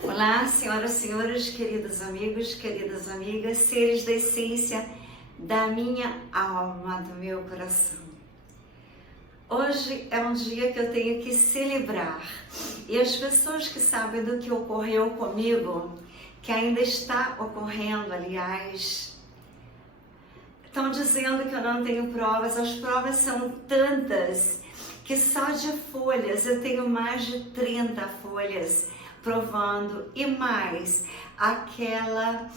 Olá, senhoras e senhores, queridos amigos, queridas amigas, seres da essência da minha alma, do meu coração. Hoje é um dia que eu tenho que celebrar e as pessoas que sabem do que ocorreu comigo, que ainda está ocorrendo, aliás, estão dizendo que eu não tenho provas. As provas são tantas que só de folhas eu tenho mais de 30 folhas provando, e mais aquela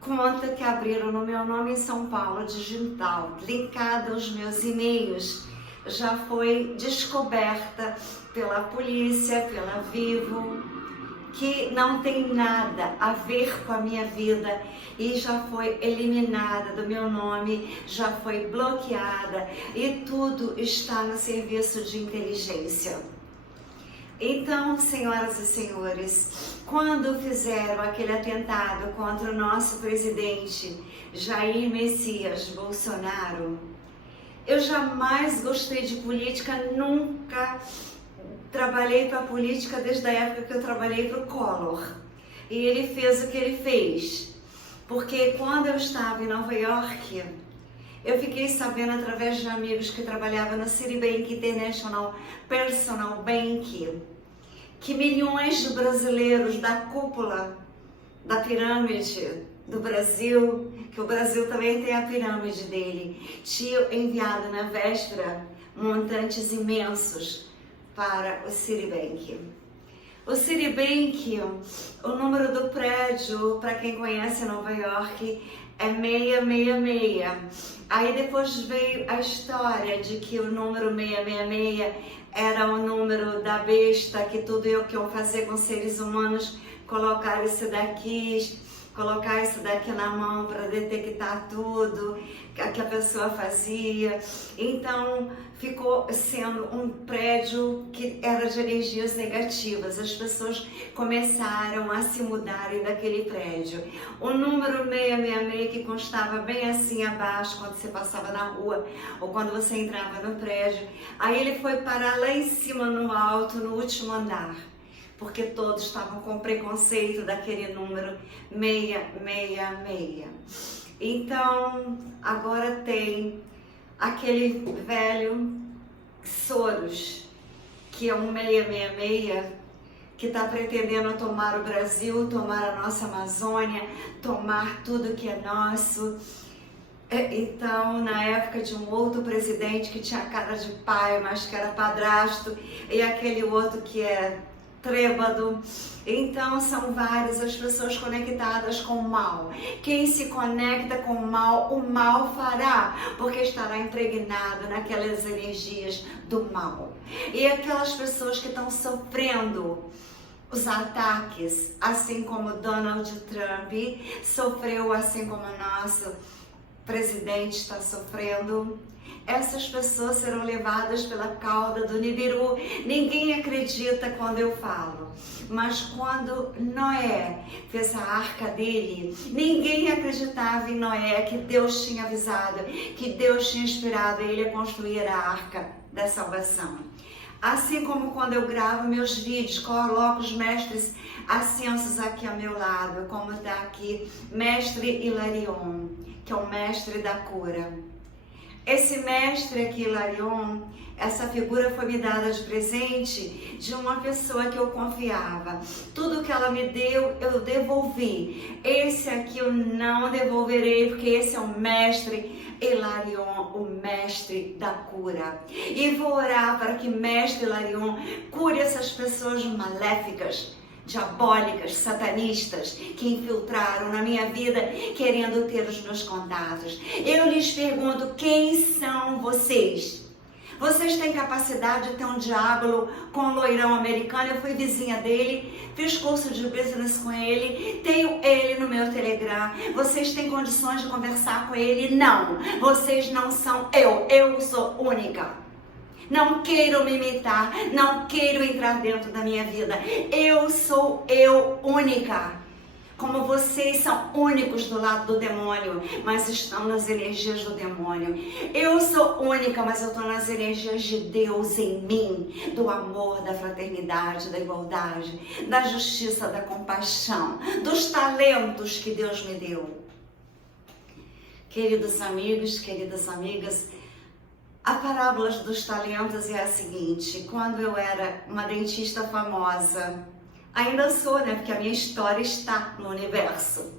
conta que abriram no meu nome em São Paulo, digital, linkada aos meus e-mails, já foi descoberta pela polícia, pela Vivo, que não tem nada a ver com a minha vida e já foi eliminada do meu nome, já foi bloqueada e tudo está no serviço de inteligência. Então, senhoras e senhores, quando fizeram aquele atentado contra o nosso presidente Jair Messias Bolsonaro, eu jamais gostei de política, nunca trabalhei para a política desde a época que eu trabalhei para o Collor. E ele fez o que ele fez, porque quando eu estava em Nova York, eu fiquei sabendo através de amigos que trabalhavam no Citibank International Personal Bank, que milhões de brasileiros da cúpula da pirâmide do Brasil, que o Brasil também tem a pirâmide dele, tinham enviado na véspera montantes imensos para o Citibank. O Citibank, o número do prédio, para quem conhece Nova York, é 666. Aí depois veio a história de que o número 666 era o número da besta, que tudo eu que eu fazer com seres humanos, colocar isso daqui na mão para detectar tudo que a pessoa fazia. Então ficou sendo um prédio que era de energias negativas. As pessoas começaram a se mudarem daquele prédio. O número 666, que constava bem assim abaixo quando você passava na rua ou quando você entrava no prédio, aí ele foi parar lá em cima no alto, no último andar, porque todos estavam com preconceito daquele número 666. Então, agora tem aquele velho Soros, que é um 666, que está pretendendo tomar o Brasil, tomar a nossa Amazônia, tomar tudo que é nosso. Então, na época de um outro presidente que tinha cara de pai, mas que era padrasto, e aquele outro que é trêbado. Então são várias as pessoas conectadas com o mal. Quem se conecta com o mal fará, porque estará impregnado naquelas energias do mal. E aquelas pessoas que estão sofrendo os ataques, assim como Donald Trump sofreu, assim como o nosso presidente está sofrendo, essas pessoas serão levadas pela cauda do Nibiru. Ninguém acredita quando eu falo, mas quando Noé fez a arca dele, ninguém acreditava em Noé, que Deus tinha avisado, que Deus tinha inspirado ele a construir a arca da salvação. Assim como quando eu gravo meus vídeos, coloco os mestres ascensos aqui ao meu lado, como está aqui Mestre Hilarion, que é o mestre da cura. Esse mestre aqui, Hilarion, essa figura foi me dada de presente de uma pessoa que eu confiava. Tudo que ela me deu, eu devolvi. Esse aqui eu não devolverei, porque esse é o mestre Hilarion, o mestre da cura. E vou orar para que mestre Hilarion cure essas pessoas maléficas, diabólicas, satanistas, que infiltraram na minha vida querendo ter os meus contatos. Eu lhes pergunto, quem são vocês? Vocês têm capacidade de ter um diálogo com um loirão americano? Eu fui vizinha dele, fiz curso de business com ele, tenho ele no meu Telegram. Vocês têm condições de conversar com ele? Não, vocês não são eu sou única. Não queiram me imitar, não queiram entrar dentro da minha vida. Eu sou eu única. Como vocês são únicos do lado do demônio, mas estão nas energias do demônio. Eu sou única, mas eu estou nas energias de Deus em mim, do amor, da fraternidade, da igualdade, da justiça, da compaixão, dos talentos que Deus me deu. Queridos amigos, queridas amigas, a parábola dos talentos é a seguinte: quando eu era uma dentista famosa, ainda sou, né? Porque a minha história está no universo.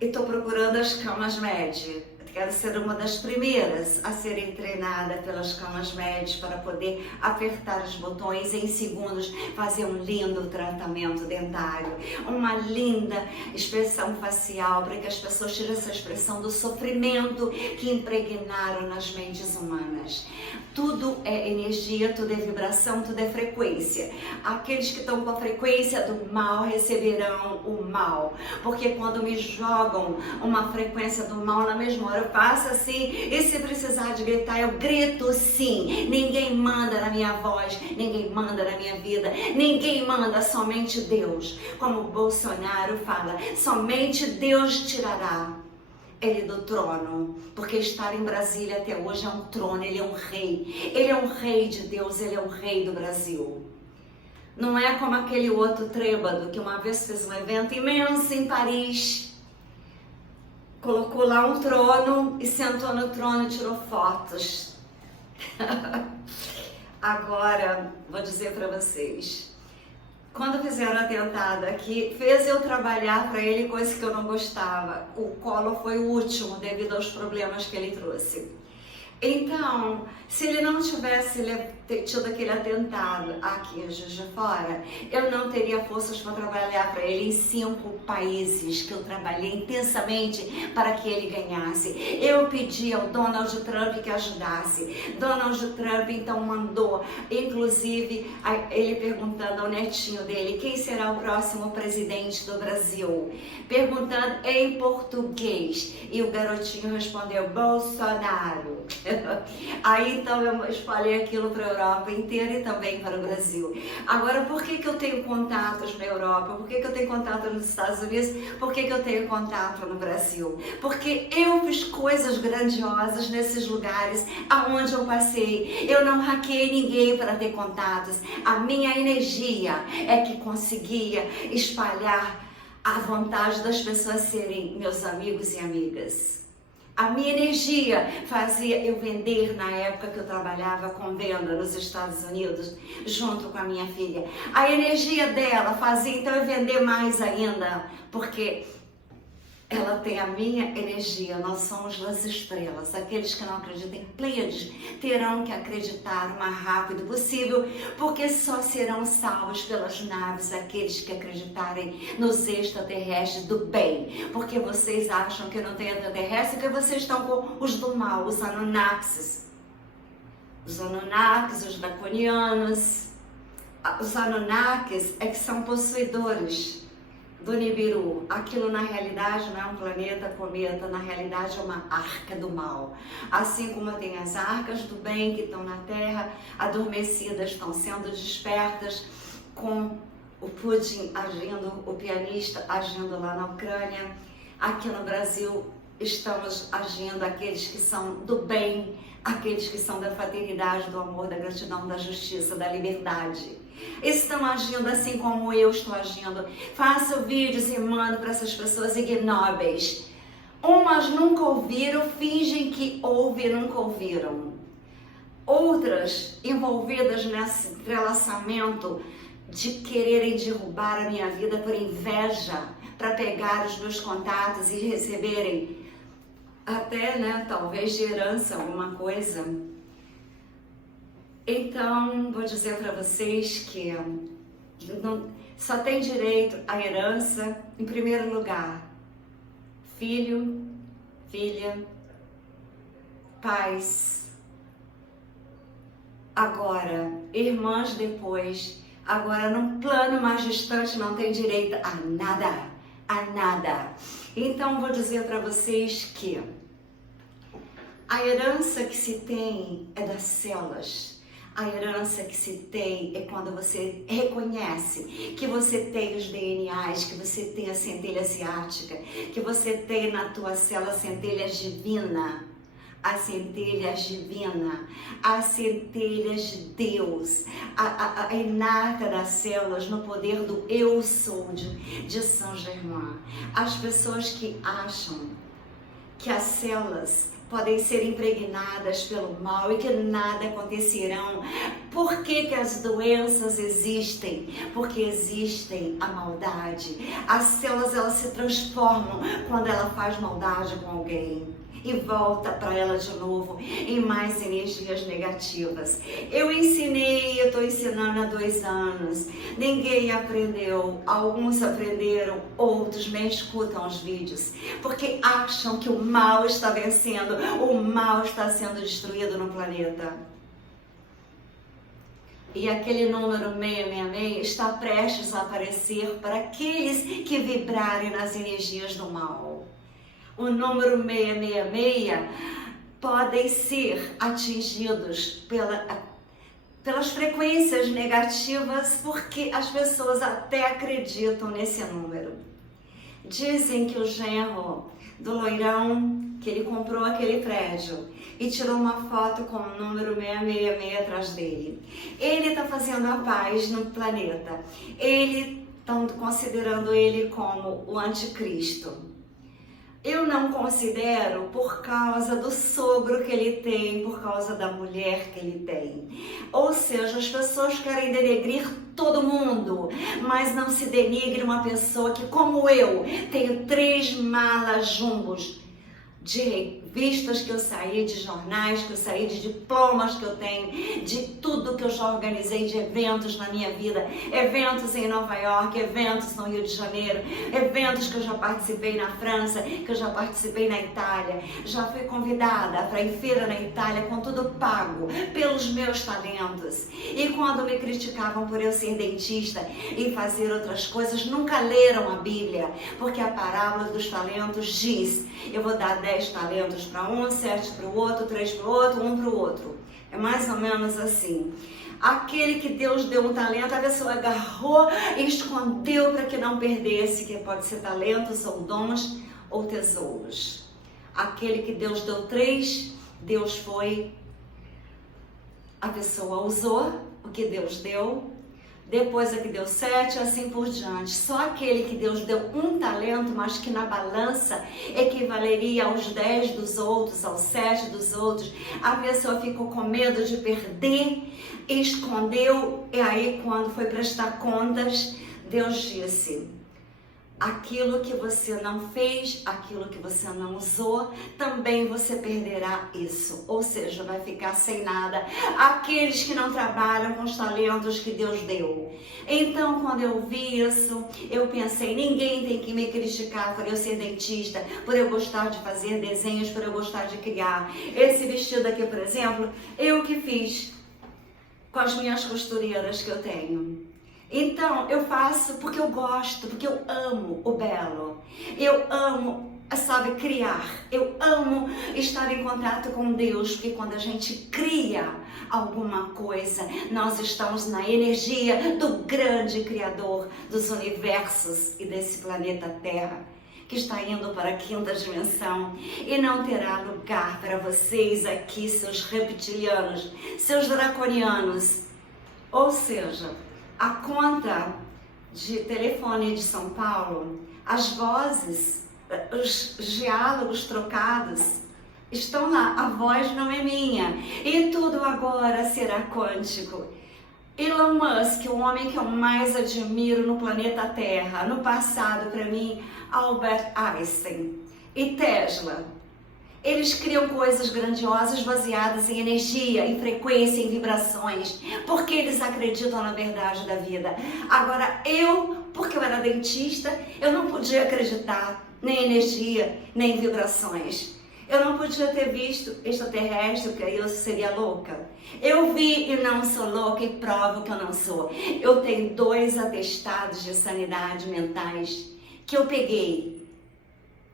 E estou procurando as camas médias. Quero ser uma das primeiras a serem treinada pelas camas médias para poder apertar os botões e em segundos fazer um lindo tratamento dentário, uma linda expressão facial para que as pessoas tirem essa expressão do sofrimento que impregnaram nas mentes humanas. Tudo é energia, tudo é vibração, tudo é frequência. Aqueles que estão com a frequência do mal receberão o mal, porque quando me jogam uma frequência do mal, na mesma hora eu faço assim, e se precisar de gritar, eu grito sim. Ninguém manda na minha voz, ninguém manda na minha vida, ninguém manda, somente Deus. Como Bolsonaro fala, somente Deus tirará ele do trono, porque estar em Brasília até hoje é um trono, ele é um rei. Ele é um rei de Deus, ele é o rei do Brasil. Não é como aquele outro trêbado que uma vez fez um evento imenso em Paris, colocou lá um trono e sentou no trono e tirou fotos. Agora, vou dizer para vocês, quando fizeram o atentado aqui, fez eu trabalhar para ele coisa que eu não gostava. O Collor foi o último devido aos problemas que ele trouxe. Então, se ele não tivesse tido aquele atentado aqui em Juiz de Fora, eu não teria forças para trabalhar para ele em 5 países que eu trabalhei intensamente para que ele ganhasse. Eu pedi ao Donald Trump que ajudasse. Donald Trump então mandou, inclusive, ele perguntando ao netinho dele, quem será o próximo presidente do Brasil? Perguntando em português. E o garotinho respondeu, Bolsonaro. Aí então eu espalhei aquilo para a Europa inteira e também para o Brasil. Agora, por que eu tenho contatos na Europa? Por que eu tenho contato nos Estados Unidos? Por que eu tenho contato no Brasil? Porque eu fiz coisas grandiosas nesses lugares aonde eu passei. Eu não hackeei ninguém para ter contatos. A minha energia é que conseguia espalhar a vontade das pessoas serem meus amigos e amigas. A minha energia fazia eu vender na época que eu trabalhava com venda nos Estados Unidos, junto com a minha filha. A energia dela fazia então eu vender mais ainda, porque ela tem a minha energia. Nós somos as estrelas. Aqueles que não acreditam em Pleiades terão que acreditar o mais rápido possível, porque só serão salvos pelas naves aqueles que acreditarem nos extraterrestres do bem. Porque vocês acham que não tem extraterrestre, porque vocês estão com os do mal, os Anunnakis. Os Anunnakis, os draconianos. Os Anunnakis é que são possuidores do Nibiru. Aquilo na realidade não é um planeta cometa, na realidade é uma arca do mal. Assim como tem as arcas do bem que estão na Terra, adormecidas, estão sendo despertas, com o Putin agindo, o pianista agindo lá na Ucrânia. Aqui no Brasil estamos agindo aqueles que são do bem, aqueles que são da fraternidade, do amor, da gratidão, da justiça, da liberdade. Estão agindo assim como eu estou agindo. Faço vídeos e mando para essas pessoas ignóbeis. Umas nunca ouviram, fingem que ouvem e nunca ouviram. Outras envolvidas nesse entrelaçamento de quererem derrubar a minha vida por inveja, para pegar os meus contatos e receberem até, né, talvez de herança alguma coisa. Então, vou dizer para vocês que só tem direito à herança, em primeiro lugar, filho, filha, pais, agora, irmãs depois, agora num plano mais distante não tem direito a nada, a nada. Então, vou dizer para vocês que a herança que se tem é das células. A herança que se tem é quando você reconhece que você tem os DNAs, que você tem a centelha asiática, que você tem na tua célula a centelha divina, a centelha divina, as centelhas de Deus, a inata das células no poder do Eu Sou de Saint Germain. As pessoas que acham que as células podem ser impregnadas pelo mal e que nada acontecerão. Por que as doenças existem? Porque existem a maldade. As células, elas se transformam quando ela faz maldade com alguém e volta para ela de novo em mais energias negativas. Eu estou ensinando há 2 anos. Ninguém aprendeu. Alguns aprenderam, outros me escutam os vídeos, porque acham que o mal está vencendo, o mal está sendo destruído no planeta. E aquele número 666 está prestes a aparecer para aqueles que vibrarem nas energias do mal. O número 666 podem ser atingidos pelas frequências negativas, porque as pessoas até acreditam nesse número. Dizem que o genro do loirão, que ele comprou aquele prédio e tirou uma foto com o número 666 atrás dele. Ele está fazendo a paz no planeta. Estão considerando ele como o anticristo. Eu não considero por causa do sogro que ele tem, por causa da mulher que ele tem. Ou seja, as pessoas querem denegrir todo mundo, mas não se denigre uma pessoa que, como eu, tenho 3 malas jumbos de revistas que eu saí, de jornais que eu saí, de diplomas que eu tenho, de tudo que eu já organizei, de eventos na minha vida, eventos em Nova York, eventos no Rio de Janeiro, eventos que eu já participei na França, que eu já participei na Itália, já fui convidada para ir feira na Itália com tudo pago pelos meus talentos. E quando me criticavam por eu ser dentista e fazer outras coisas, nunca leram a Bíblia, porque a parábola dos talentos diz: eu vou dar 10 talentos para um, 7 para o outro, 3 para o outro, 1 para o outro. É mais ou menos assim. Aquele que Deus deu um talento, a pessoa agarrou e escondeu para que não perdesse, que pode ser talentos ou dons ou tesouros. Aquele que Deus deu 3, Deus foi, a pessoa usou o que Deus deu. Depois a que deu 7, assim por diante. Só aquele que Deus deu um talento, mas que na balança equivaleria aos 10 dos outros, aos 7 dos outros, a pessoa ficou com medo de perder, escondeu, e aí quando foi prestar contas, Deus disse: aquilo que você não fez, aquilo que você não usou, também você perderá isso. Ou seja, vai ficar sem nada. Aqueles que não trabalham com os talentos que Deus deu. Então, quando eu vi isso, eu pensei: ninguém tem que me criticar por eu ser dentista, por eu gostar de fazer desenhos, por eu gostar de criar. Esse vestido aqui, por exemplo, eu que fiz com as minhas costureiras que eu tenho. Então, eu faço porque eu gosto, porque eu amo o belo. Eu amo, sabe, criar. Eu amo estar em contato com Deus, porque quando a gente cria alguma coisa, nós estamos na energia do grande Criador dos universos e desse planeta Terra, que está indo para a 5ª dimensão e não terá lugar para vocês aqui, seus reptilianos, seus draconianos. Ou seja, a conta de telefone de São Paulo, as vozes, os diálogos trocados estão lá. A voz não é minha e tudo agora será quântico. Elon Musk, o homem que eu mais admiro no planeta Terra, no passado para mim, Albert Einstein e Tesla. Eles criam coisas grandiosas baseadas em energia, em frequência, em vibrações, porque eles acreditam na verdade da vida. Agora porque eu era dentista, eu não podia acreditar nem em energia, nem em vibrações. Eu não podia ter visto extraterrestre, porque aí eu seria louca. Eu vi e não sou louca e provo que eu não sou. Eu tenho 2 atestados de sanidade mentais que eu peguei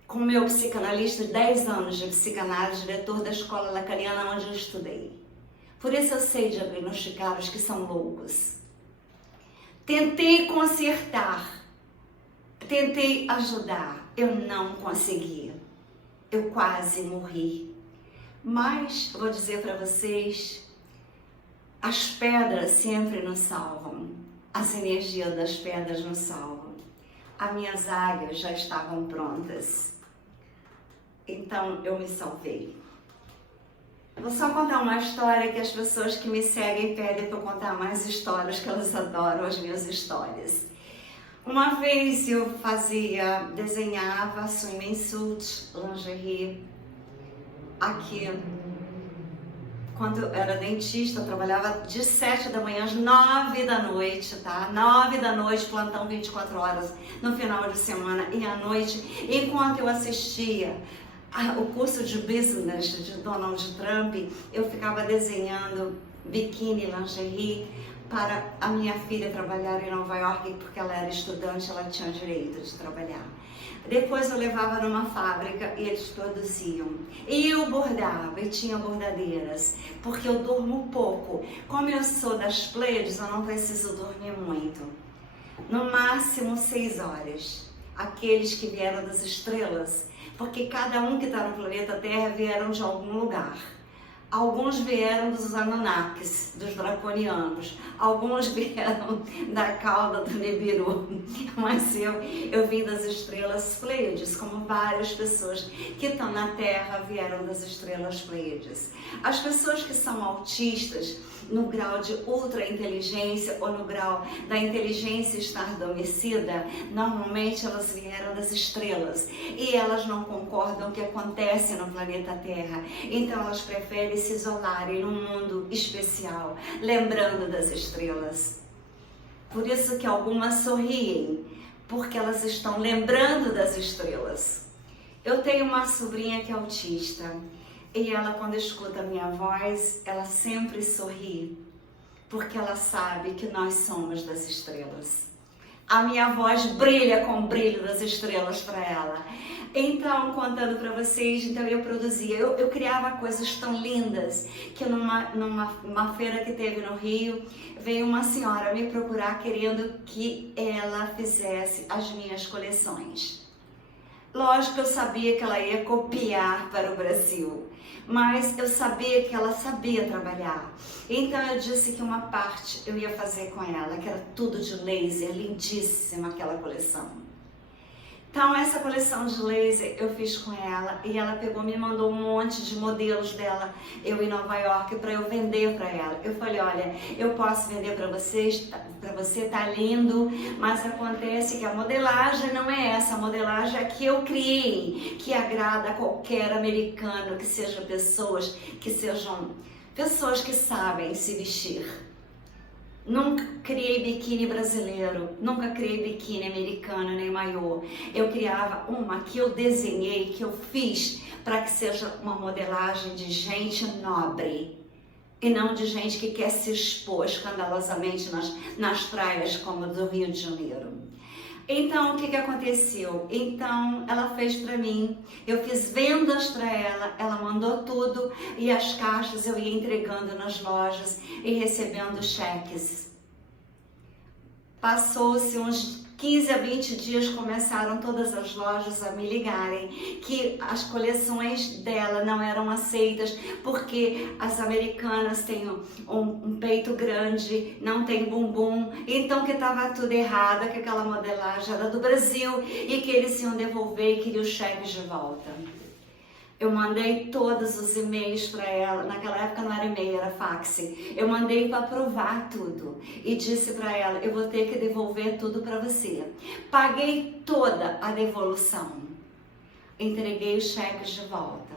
com o meu psicanalista, 10 anos de psicanálise, diretor da escola lacaniana onde eu estudei. Por isso eu sei diagnosticar os que são loucos. Tentei consertar, tentei ajudar, eu não consegui. Eu quase morri. Mas, vou dizer para vocês, as pedras sempre nos salvam. As energias das pedras nos salvam. As minhas águias já estavam prontas. Então, eu me salvei. Vou só contar uma história que as pessoas que me seguem pedem para eu contar mais histórias, que elas adoram as minhas histórias. Uma vez eu desenhava swimming suit, lingerie, aqui. Quando eu era dentista, eu trabalhava de 7 da manhã às 9 da noite, tá? 9 da noite, plantão 24 horas no final de semana e à noite, enquanto eu assistia o curso de business de Donald Trump, eu ficava desenhando biquíni, lingerie para a minha filha trabalhar em Nova York, porque ela era estudante, ela tinha direito de trabalhar. Depois eu levava numa fábrica e eles produziam. E eu bordava e tinha bordadeiras, porque eu durmo pouco. Como eu sou das Pleiades, eu não preciso dormir muito. No máximo 6 horas. Aqueles que vieram das estrelas, porque cada um que está no planeta Terra vieram de algum lugar. Alguns vieram dos Anunnakis, dos Draconianos, alguns vieram da cauda do Nibiru, mas eu vim das estrelas Pleiades, como várias pessoas que estão na Terra vieram das estrelas Pleiades. As pessoas que são autistas, no grau de ultra inteligência ou no grau da inteligência estar adormecida, normalmente elas vieram das estrelas e elas não concordam com o que acontece no planeta Terra, então elas preferem se isolarem num mundo especial, lembrando das estrelas. Por isso que algumas sorriem, porque elas estão lembrando das estrelas. Eu tenho uma sobrinha que é autista. E ela, quando escuta a minha voz, ela sempre sorri, porque ela sabe que nós somos das estrelas. A minha voz brilha com o brilho das estrelas para ela. Então, contando para vocês, então eu produzia, eu criava coisas tão lindas, que numa feira que teve no Rio, veio uma senhora me procurar querendo que ela fizesse as minhas coleções. Lógico que eu sabia que ela ia copiar para o Brasil, mas eu sabia que ela sabia trabalhar. Então eu disse que uma parte eu ia fazer com ela, que era tudo de laser, lindíssima aquela coleção. Então essa coleção de laser eu fiz com ela e ela pegou, me mandou um monte de modelos dela, eu em Nova York, para eu vender para ela. Eu falei, olha, eu posso vender para vocês, para você, tá lindo, mas acontece que a modelagem não é essa, a modelagem é que eu criei, que agrada a qualquer americano, que sejam pessoas que sabem se vestir. Nunca criei biquíni brasileiro, nunca criei biquíni americano nem maiô. Eu criava uma que eu desenhei, que eu fiz para que seja uma modelagem de gente nobre e não de gente que quer se expor escandalosamente nas praias como do Rio de Janeiro. Então, o que aconteceu? Então, ela fez para mim, eu fiz vendas para ela mandou tudo e as caixas eu ia entregando nas lojas e recebendo cheques. Passou-se uns 15 a 20 dias, começaram todas as lojas a me ligarem que as coleções dela não eram aceitas porque as americanas têm um peito grande, não tem bumbum, então que estava tudo errado, que aquela modelagem era do Brasil e que eles iam devolver e queriam os cheques de volta. Eu mandei todos os e-mails para ela, naquela época não era e-mail, era fax. Eu mandei para aprovar tudo e disse para ela, eu vou ter que devolver tudo para você. Paguei toda a devolução, entreguei os cheques de volta.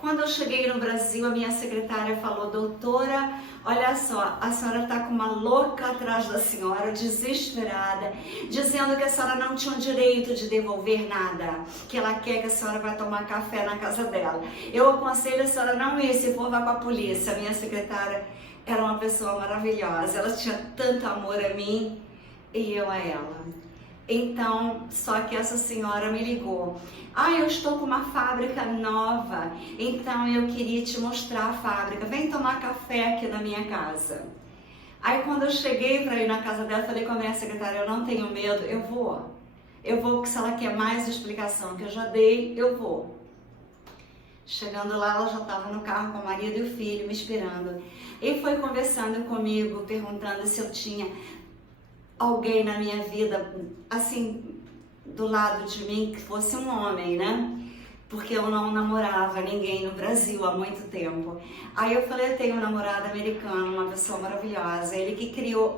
Quando eu cheguei no Brasil, a minha secretária falou, doutora, olha só, a senhora está com uma louca atrás da senhora, desesperada, dizendo que a senhora não tinha o direito de devolver nada, que ela quer que a senhora vá tomar café na casa dela. Eu aconselho a senhora não ir, se for vá com a polícia. A minha secretária era uma pessoa maravilhosa, ela tinha tanto amor a mim e eu a ela. Então, só que essa senhora me ligou. Ah, eu estou com uma fábrica nova, então eu queria te mostrar a fábrica. Vem tomar café aqui na minha casa. Aí quando eu cheguei para ir na casa dela, falei com a minha secretária, eu não tenho medo, eu vou. Eu vou porque se ela quer mais explicação que eu já dei, eu vou. Chegando lá, ela já estava no carro com o marido e o filho me esperando. E foi conversando comigo, perguntando se eu tinha alguém na minha vida, assim, do lado de mim, que fosse um homem, né? Porque eu não namorava ninguém no Brasil há muito tempo. Aí eu falei, eu tenho um namorado americano, uma pessoa maravilhosa, ele que criou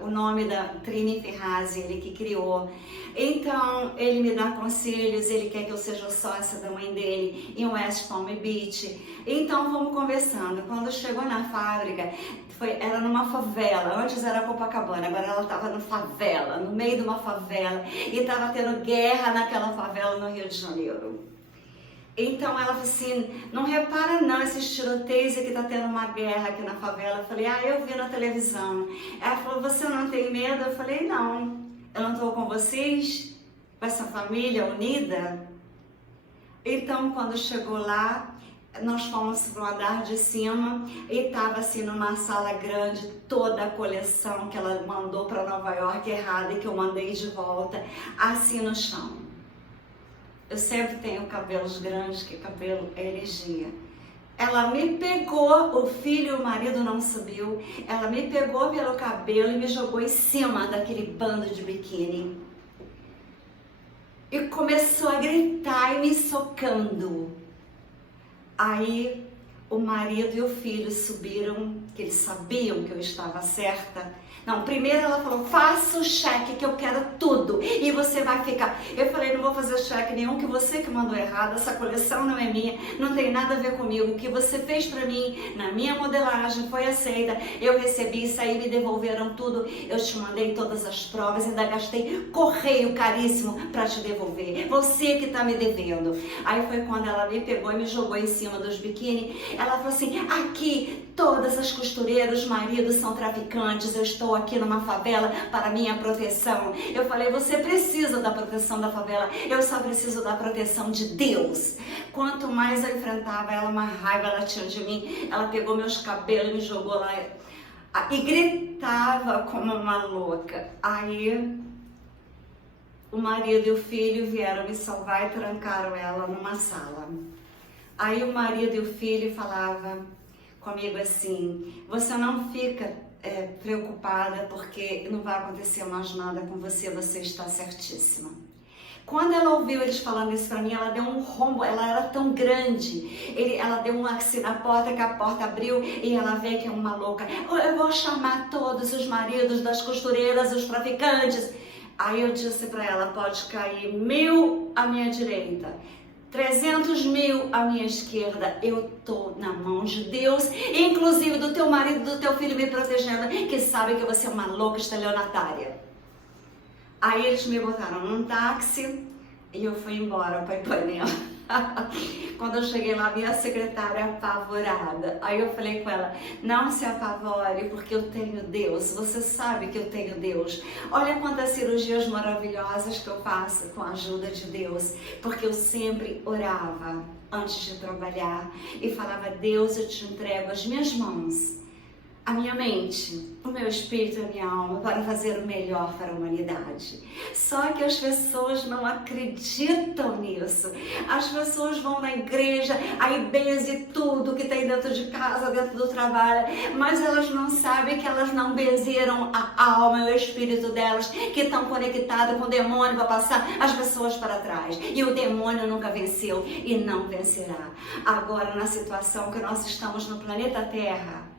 o nome da Trini Ferrazzi, ele que criou. Então, ele me dá conselhos, ele quer que eu seja sócia da mãe dele em West Palm Beach. Então, vamos conversando. Quando chegou na fábrica, era numa favela, antes era Copacabana, agora ela estava na favela, no meio de uma favela, e estava tendo guerra naquela favela no Rio de Janeiro. Então ela falou assim, não repara não esses tiroteios que está tendo uma guerra aqui na favela. Eu falei, eu vi na televisão. Ela falou, você não tem medo? Eu falei, não, eu não estou com vocês, com essa família unida. Então quando chegou lá, nós fomos para o andar de cima e estava assim numa sala grande, toda a coleção que ela mandou para Nova York errada e que eu mandei de volta, assim no chão. Eu sempre tenho cabelos grandes, que cabelo é elegia. Ela me pegou, o filho e o marido não subiu, ela me pegou pelo cabelo e me jogou em cima daquele bando de biquíni. E começou a gritar e me socando. Aí o marido e o filho subiram, que eles sabiam que eu estava certa. Não, primeiro ela falou, faça o cheque que eu quero tudo e você vai ficar. Eu falei, não vou fazer cheque nenhum, que você que mandou errado, essa coleção não é minha, não tem nada a ver comigo. O que você fez pra mim, na minha modelagem, foi aceita, eu recebi isso aí, me devolveram tudo, eu te mandei todas as provas, ainda gastei correio caríssimo pra te devolver, você que tá me devendo. Aí foi quando ela me pegou e me jogou em cima dos biquíni, ela falou assim, aqui todas as costureiras, os maridos são traficantes, eu estou aqui numa favela para minha proteção. Eu falei, você precisa da proteção da favela, eu só preciso da proteção de Deus. Quanto mais eu enfrentava ela, uma raiva ela tinha de mim, ela pegou meus cabelos e me jogou lá e gritava como uma louca. Aí o marido e o filho vieram me salvar e trancaram ela numa sala. Aí o marido e o filho falavam comigo assim, você não fica preocupada porque não vai acontecer mais nada com você, você está certíssima. Quando ela ouviu eles falando isso pra mim, ela deu um rombo, ela era tão grande, ela deu um assim na porta, que a porta abriu e ela veio que é uma louca, eu vou chamar todos os maridos das costureiras, os traficantes. Aí eu disse pra ela, pode cair 1000 à minha direita, 300.000 à minha esquerda, eu tô na mão de Deus, inclusive do teu marido, do teu filho me protegendo, que sabe que você é uma louca estelionatária. Aí eles me botaram num táxi e eu fui embora para Ipanema. Quando eu cheguei lá, minha secretária apavorada. Aí eu falei com ela, não se apavore, porque eu tenho Deus, você sabe que eu tenho Deus. Olha quantas cirurgias maravilhosas que eu faço com a ajuda de Deus, porque eu sempre orava antes de trabalhar e falava, Deus, eu te entrego as minhas mãos, a minha mente, o meu espírito e a minha alma para fazer o melhor para a humanidade. Só que as pessoas não acreditam nisso. As pessoas vão na igreja, aí benze tudo que tem dentro de casa, dentro do trabalho, mas elas não sabem que elas não benzeram a alma e o espírito delas, que estão conectadas com o demônio para passar as pessoas para trás. E o demônio nunca venceu e não vencerá. Agora, na situação que nós estamos no planeta Terra,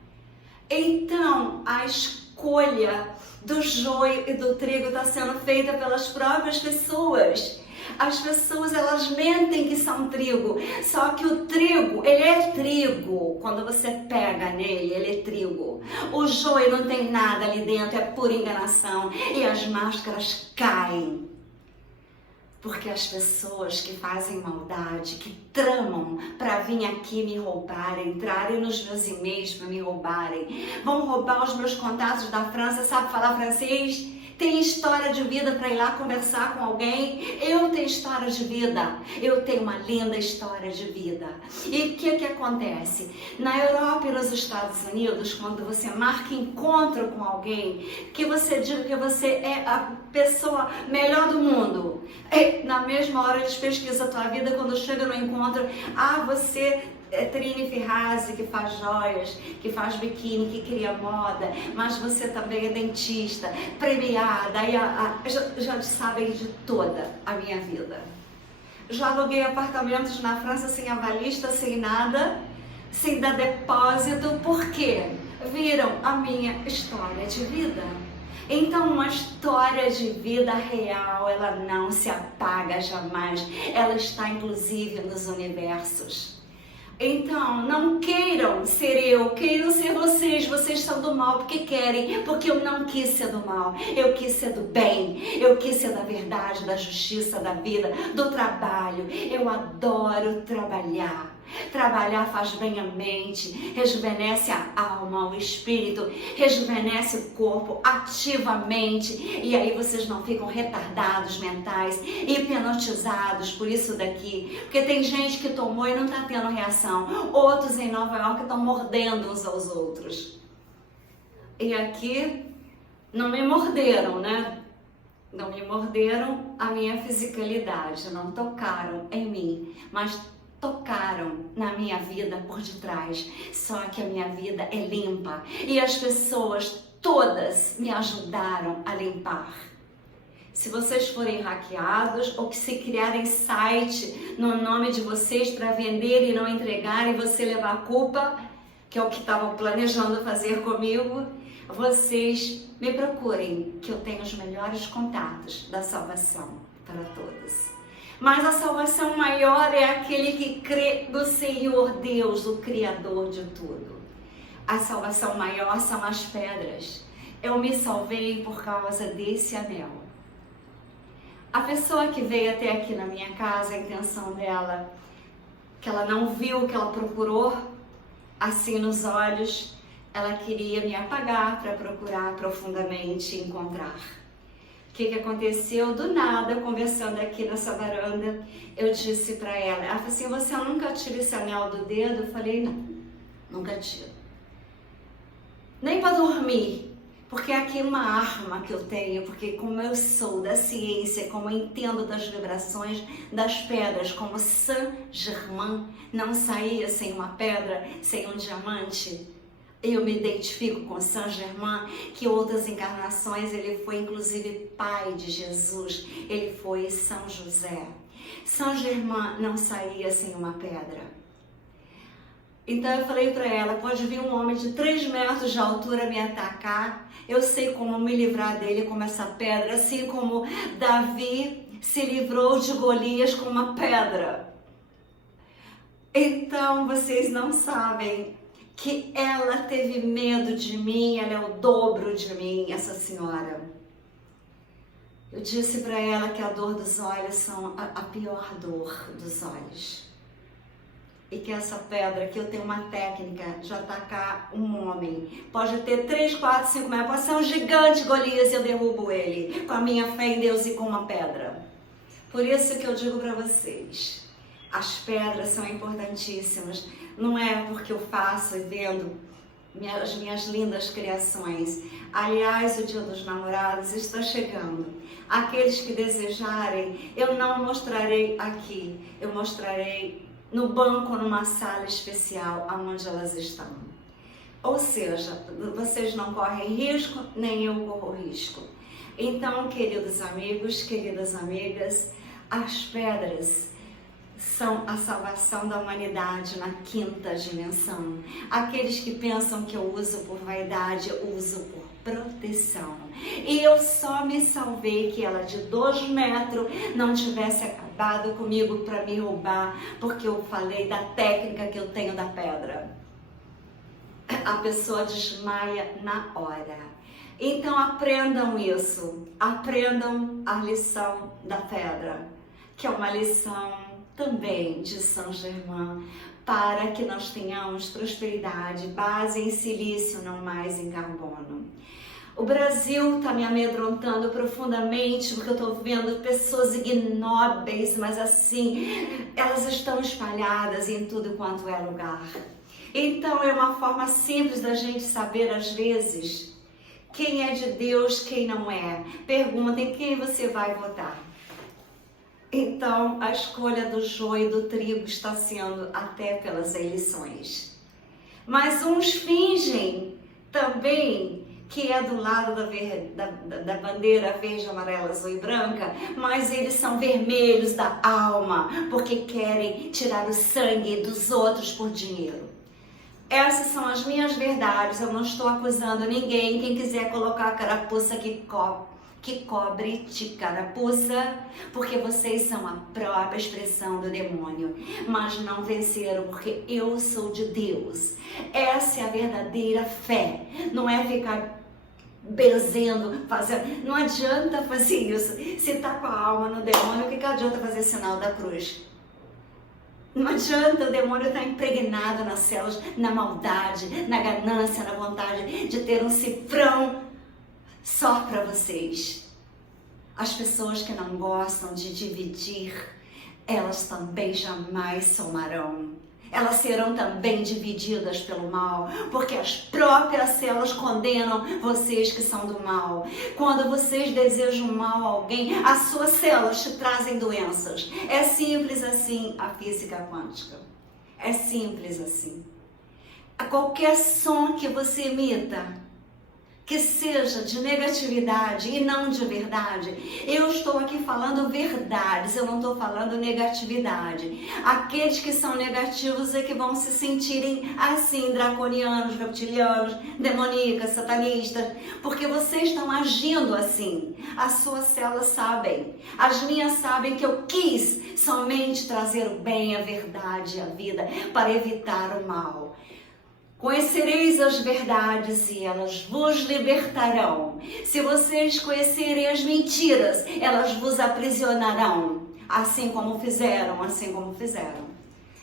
então a escolha do joio e do trigo está sendo feita pelas próprias pessoas. As pessoas, elas mentem que são trigo, só que o trigo, ele é trigo. Quando você pega nele, ele é trigo. O joio não tem nada ali dentro, é pura enganação e as máscaras caem. Porque as pessoas que fazem maldade, que tramam para vir aqui me roubarem, entrarem nos meus e-mails para me roubarem, vão roubar os meus contatos da França, sabe falar francês? tem história de vida para ir lá conversar com alguém? Eu tenho história de vida, eu tenho uma linda história de vida. E o que acontece? Na Europa e nos Estados Unidos, quando você marca encontro com alguém, que você diga que você é a pessoa melhor do mundo, na mesma hora eles pesquisam a tua vida, quando chega no encontro, você é Trini Ferrazzi, que faz joias, que faz biquíni, que cria moda, mas você também é dentista, premiada, já sabem de toda a minha vida. Já aluguei apartamentos na França sem avalista, sem nada, sem dar depósito, por quê? Viram a minha história de vida. Então, uma história de vida real, ela não se apaga jamais, ela está inclusive nos universos. Então, não queiram ser eu, queiram ser vocês. Vocês são do mal porque querem, porque eu não quis ser do mal. Eu quis ser do bem, eu quis ser da verdade, da justiça, da vida, do trabalho. Eu adoro trabalhar. Trabalhar faz bem a mente, rejuvenesce a alma, o espírito, rejuvenesce o corpo ativamente, e aí vocês não ficam retardados mentais, hipnotizados por isso daqui, porque tem gente que tomou e não está tendo reação, outros em Nova York estão mordendo uns aos outros, e aqui não me morderam, né? Não me morderam a minha fisicalidade, não tocaram em mim, mas tocaram na minha vida por detrás, só que a minha vida é limpa e as pessoas todas me ajudaram a limpar. Se vocês forem hackeados ou que se criarem site no nome de vocês para vender e não entregar e você levar a culpa, que é o que estavam planejando fazer comigo, vocês me procurem, que eu tenho os melhores contatos da salvação para todos. Mas a salvação maior é aquele que crê no Senhor Deus, o Criador de tudo. A salvação maior são as pedras. Eu me salvei por causa desse anel. A pessoa que veio até aqui na minha casa, a intenção dela, que ela não viu, que ela procurou assim nos olhos, ela queria me apagar para procurar profundamente encontrar. O que aconteceu? Do nada, conversando aqui nessa varanda, eu disse para ela, ela falou assim, você nunca tira esse anel do dedo? Eu falei, não, nunca tiro. Nem para dormir, porque aqui é uma arma que eu tenho, porque como eu sou da ciência, como eu entendo das vibrações das pedras, como Saint-Germain não saía sem uma pedra, sem um diamante, eu me identifico com Saint-Germain, que outras encarnações ele foi inclusive pai de Jesus, ele foi São José. Saint-Germain não saía sem uma pedra. Então eu falei para ela, pode vir um homem de 3 metros de altura me atacar, eu sei como me livrar dele com essa pedra, assim como Davi se livrou de Golias com uma pedra. Então vocês não sabem que ela teve medo de mim, ela é o dobro de mim, essa senhora. Eu disse para ela que a dor dos olhos são a pior dor dos olhos. E que essa pedra, que eu tenho uma técnica de atacar um homem, pode ter 3, 4, 5 metros, pode ser um gigante Golias e eu derrubo ele, com a minha fé em Deus e com uma pedra. Por isso que eu digo para vocês, as pedras são importantíssimas. Não é porque eu faço e vendo as minhas lindas criações. Aliás, o Dia dos Namorados está chegando. Aqueles que desejarem, eu não mostrarei aqui. Eu mostrarei no banco, numa sala especial, onde elas estão. Ou seja, vocês não correm risco, nem eu corro risco. Então, queridos amigos, queridas amigas, as pedras são a salvação da humanidade na 5ª dimensão. Aqueles que pensam que eu uso por vaidade, eu uso por proteção. E eu só me salvei que ela de 2 metros não tivesse acabado comigo para me roubar, porque eu falei da técnica que eu tenho da pedra. A pessoa desmaia na hora. Então aprendam isso, aprendam a lição da pedra, que é uma lição também de Saint-Germain, para que nós tenhamos prosperidade, base em silício, não mais em carbono. O Brasil está me amedrontando profundamente, porque eu estou vendo pessoas ignóbeis, mas assim, elas estão espalhadas em tudo quanto é lugar. Então é uma forma simples da gente saber, às vezes, quem é de Deus, quem não é. Perguntem quem você vai votar. Então, a escolha do joio e do trigo está sendo até pelas eleições. Mas uns fingem também que é do lado da bandeira verde, amarela, azul e branca, mas eles são vermelhos da alma, porque querem tirar o sangue dos outros por dinheiro. Essas são as minhas verdades, eu não estou acusando ninguém. Quem quiser colocar a carapuça que cobre de carapuça, porque vocês são a própria expressão do demônio, mas não venceram, porque eu sou de Deus. Essa é a verdadeira fé, não é ficar benzendo, fazendo, não adianta fazer isso. Se está com a alma no demônio, o que adianta fazer sinal da cruz? Não adianta, o demônio está impregnado nas células, na maldade, na ganância, na vontade de ter um cifrão só para vocês. As pessoas que não gostam de dividir, elas também jamais somarão. Elas serão também divididas pelo mal, porque as próprias células condenam vocês que são do mal. Quando vocês desejam mal a alguém, as suas células te trazem doenças. É simples assim a física quântica. É simples assim. A qualquer som que você emita, que seja de negatividade e não de verdade. Eu estou aqui falando verdades, eu não estou falando negatividade. Aqueles que são negativos é que vão se sentirem assim, draconianos, reptilianos, demoníacas, satanistas, porque vocês estão agindo assim. As suas células sabem, as minhas sabem que eu quis somente trazer o bem, a verdade, a vida, para evitar o mal. Conhecereis as verdades e elas vos libertarão. Se vocês conhecerem as mentiras, elas vos aprisionarão. Assim como fizeram, assim como fizeram.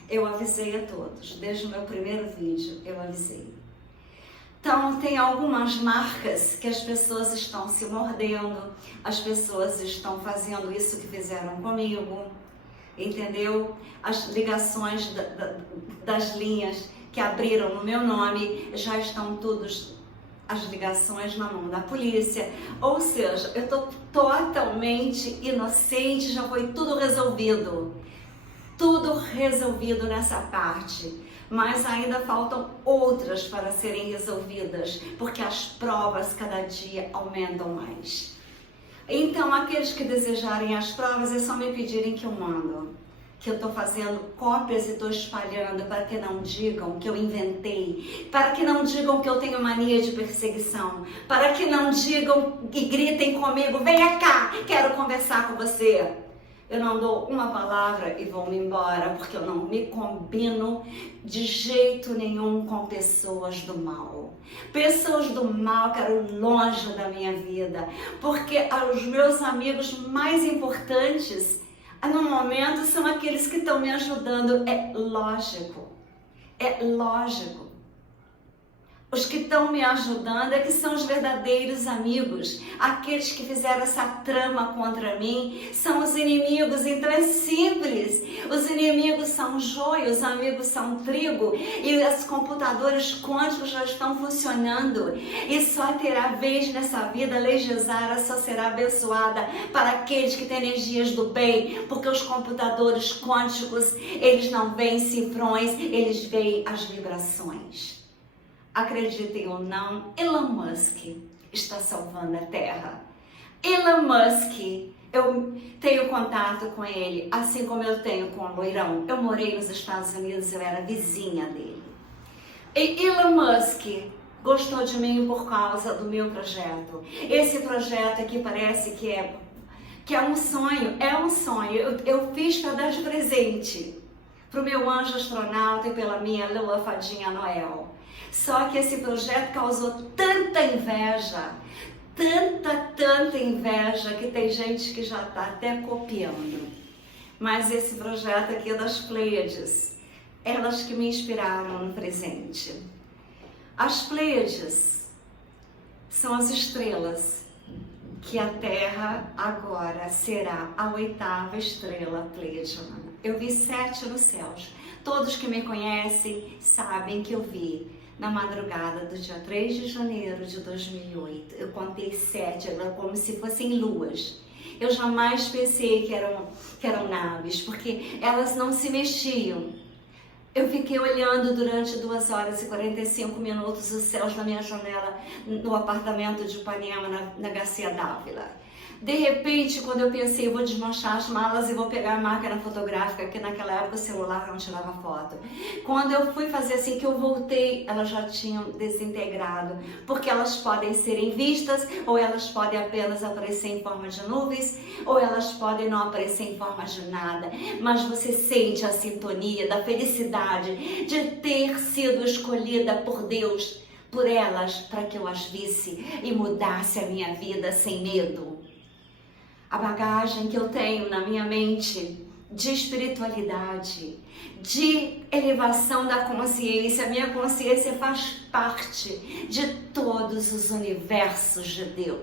Eu avisei a todos, desde o meu primeiro vídeo eu avisei. Então tem algumas marcas que as pessoas estão se mordendo, as pessoas estão fazendo isso que fizeram comigo, entendeu? As ligações das linhas que abriram no meu nome, já estão todas as ligações na mão da polícia. Ou seja, eu estou totalmente inocente, já foi tudo resolvido. Tudo resolvido nessa parte. Mas ainda faltam outras para serem resolvidas, porque as provas cada dia aumentam mais. Então, aqueles que desejarem as provas, é só me pedirem que eu mando. Que eu estou fazendo cópias e estou espalhando para que não digam que eu inventei, para que não digam que eu tenho mania de perseguição, para que não digam e gritem comigo, venha cá, quero conversar com você. Eu não dou uma palavra e vou-me embora, porque eu não me combino de jeito nenhum com pessoas do mal. Pessoas do mal quero longe da minha vida, porque os meus amigos mais importantes no momento são aqueles que estão me ajudando. É lógico. Os que estão me ajudando é que são os verdadeiros amigos. Aqueles que fizeram essa trama contra mim são os inimigos. Então é simples. Os inimigos são joio, os amigos são trigo. E os computadores quânticos já estão funcionando. E só terá vez nessa vida, Legisara só será abençoada para aqueles que têm energias do bem. Porque os computadores quânticos, eles não veem cifrões, eles veem as vibrações. Acreditem ou não, Elon Musk está salvando a Terra. Elon Musk, eu tenho contato com ele, assim como eu tenho com o Loirão. Eu morei nos Estados Unidos, eu era vizinha dele. E Elon Musk gostou de mim por causa do meu projeto. Esse projeto aqui parece que é um sonho, Eu fiz para dar de presente para o meu anjo astronauta e pela minha lua fadinha Noel. Só que esse projeto causou tanta inveja, tanta inveja, que tem gente que já está até copiando. Mas esse projeto aqui é das Pleiades, elas que me inspiraram no presente. As Pleiades são as estrelas, que a Terra agora será a 8ª estrela pleiadiana. Eu vi 7 nos céus. Todos que me conhecem sabem que eu vi na madrugada do dia 3 de janeiro de 2008. Eu contei 7, era como se fossem luas. Eu jamais pensei que eram naves, porque elas não se mexiam. Eu fiquei olhando durante 2 horas e 45 minutos os céus da minha janela no apartamento de Ipanema, na Garcia Dávila. De repente, quando eu pensei, vou desmanchar as malas e vou pegar a máquina fotográfica, que naquela época o celular não tirava foto. Quando eu fui fazer assim, que eu voltei, elas já tinham desintegrado, porque elas podem serem vistas, ou elas podem apenas aparecer em forma de nuvens, ou elas podem não aparecer em forma de nada. Mas você sente a sintonia da felicidade de ter sido escolhida por Deus, por elas, para que eu as visse e mudasse a minha vida sem medo. A bagagem que eu tenho na minha mente de espiritualidade, de elevação da consciência, a minha consciência faz parte de todos os universos de Deus.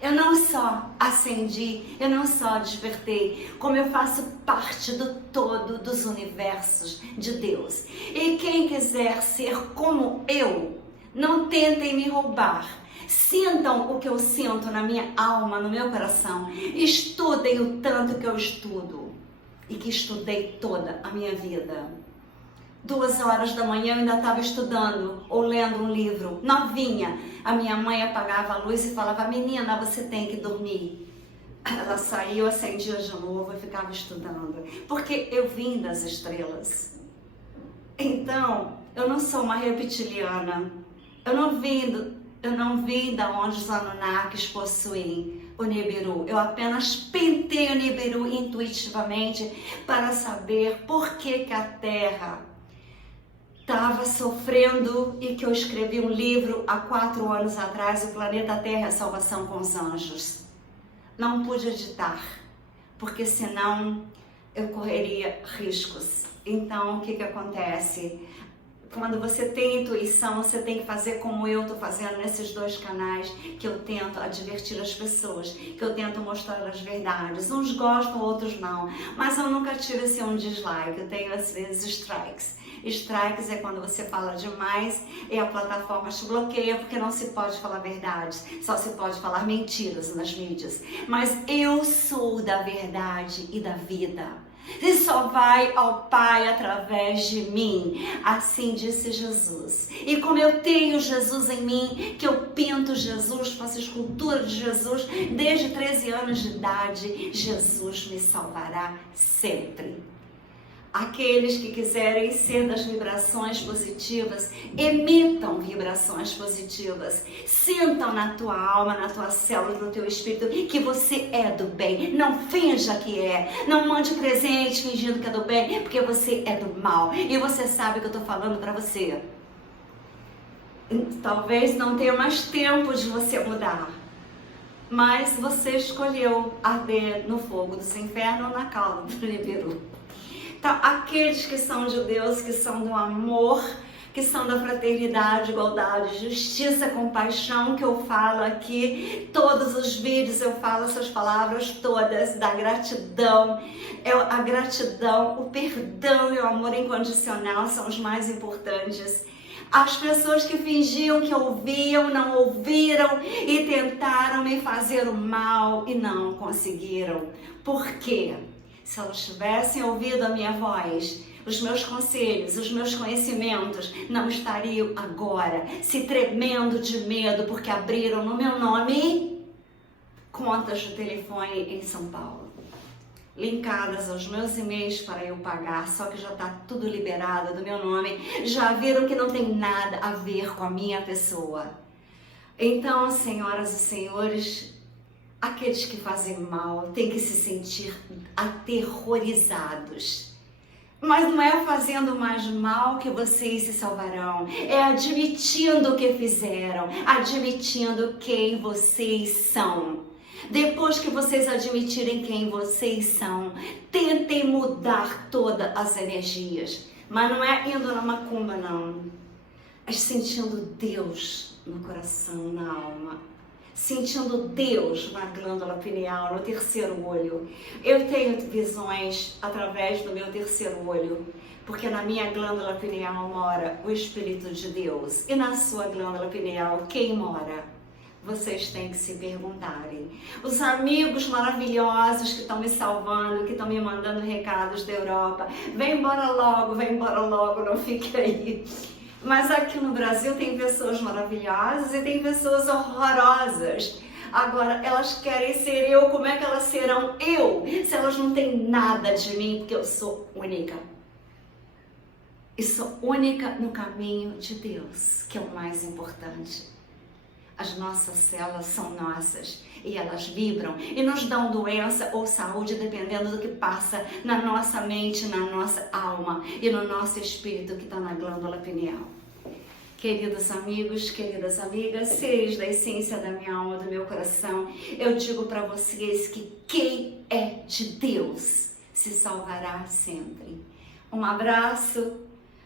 Eu não só ascendi, eu não só despertei, como eu faço parte do todo dos universos de Deus. E quem quiser ser como eu, não tentem me roubar. Sintam o que eu sinto na minha alma, no meu coração. Estudem o tanto que eu estudo e que estudei toda a minha vida. 2 horas da manhã eu ainda estava estudando ou lendo um livro, novinha. A minha mãe apagava a luz e falava, menina, você tem que dormir. Ela saiu, acendia de novo e ficava estudando. Porque eu vim das estrelas. Então, eu não sou uma reptiliana. Eu não vim da onde os Anunnakis possuem o Nibiru. Eu apenas pentei o Nibiru intuitivamente para saber por que a Terra estava sofrendo e que eu escrevi um livro há 4 anos atrás, O Planeta Terra, a Salvação com os Anjos. Não pude editar, porque senão eu correria riscos. Então, o que acontece? Quando você tem intuição, você tem que fazer como eu estou fazendo nesses 2 canais, que eu tento advertir as pessoas, que eu tento mostrar as verdades. Uns gostam, outros não. Mas eu nunca tive assim um dislike, eu tenho às vezes strikes. Strikes é quando você fala demais e a plataforma te bloqueia porque não se pode falar verdades, só se pode falar mentiras nas mídias. Mas eu sou da verdade e da vida. E só vai ao Pai através de mim, assim disse Jesus. E como eu tenho Jesus em mim, que eu pinto Jesus, faço escultura de Jesus desde 13 anos de idade, Jesus me salvará sempre. Aqueles que quiserem ser das vibrações positivas, emitam vibrações positivas. Sintam na tua alma, na tua célula, no teu espírito, que você é do bem. Não finja que é. Não mande presente fingindo que é do bem, porque você é do mal. E você sabe que eu estou falando para você. Talvez não tenha mais tempo de você mudar. Mas você escolheu arder no fogo dos infernos ou na calma do Nibiru. Então, aqueles que são de Deus, que são do amor, que são da fraternidade, igualdade, justiça, compaixão, que eu falo aqui, todos os vídeos eu falo essas palavras todas, da gratidão. A gratidão, o perdão e o amor incondicional são os mais importantes. As pessoas que fingiam que ouviam, não ouviram e tentaram me fazer o mal e não conseguiram. Por quê? Se elas tivessem ouvido a minha voz, os meus conselhos, os meus conhecimentos, não estariam agora se tremendo de medo porque abriram no meu nome contas de telefone em São Paulo, linkadas aos meus e-mails para eu pagar, só que já está tudo liberado do meu nome, já viram que não tem nada a ver com a minha pessoa. Então, senhoras e senhores, aqueles que fazem mal têm que se sentir aterrorizados. Mas não é fazendo mais mal que vocês se salvarão. É admitindo o que fizeram, admitindo quem vocês são. Depois que vocês admitirem quem vocês são, tentem mudar todas as energias. Mas não é indo na macumba, não. É sentindo Deus no coração, na alma, sentindo Deus na glândula pineal, no terceiro olho. Eu tenho visões através do meu terceiro olho, porque na minha glândula pineal mora o Espírito de Deus. E na sua glândula pineal, quem mora? Vocês têm que se perguntarem. Os amigos maravilhosos que estão me salvando, que estão me mandando recados da Europa, vem embora logo, não fique aí. Mas aqui no Brasil tem pessoas maravilhosas e tem pessoas horrorosas. Agora, elas querem ser eu, como é que elas serão eu, se elas não têm nada de mim, porque eu sou única. E sou única no caminho de Deus, que é o mais importante. As nossas células são nossas e elas vibram e nos dão doença ou saúde dependendo do que passa na nossa mente, na nossa alma e no nosso espírito que está na glândula pineal. Queridos amigos, queridas amigas, seres da essência da minha alma, do meu coração, eu digo para vocês que quem é de Deus se salvará sempre. Um abraço,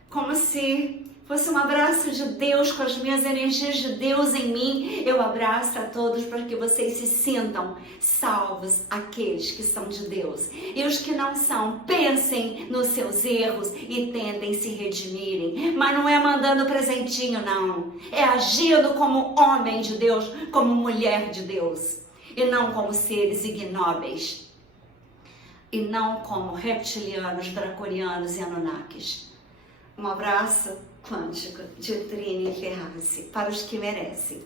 como se fosse um abraço de Deus, com as minhas energias de Deus em mim. Eu abraço a todos para que vocês se sintam salvos, aqueles que são de Deus. E os que não são, pensem nos seus erros e tentem se redimirem. Mas não é mandando presentinho, não. É agindo como homem de Deus, como mulher de Deus. E não como seres ignóbeis. E não como reptilianos, draconianos e anunnakis. Um abraço quântico de Trini Ferrazzi, para os que merecem.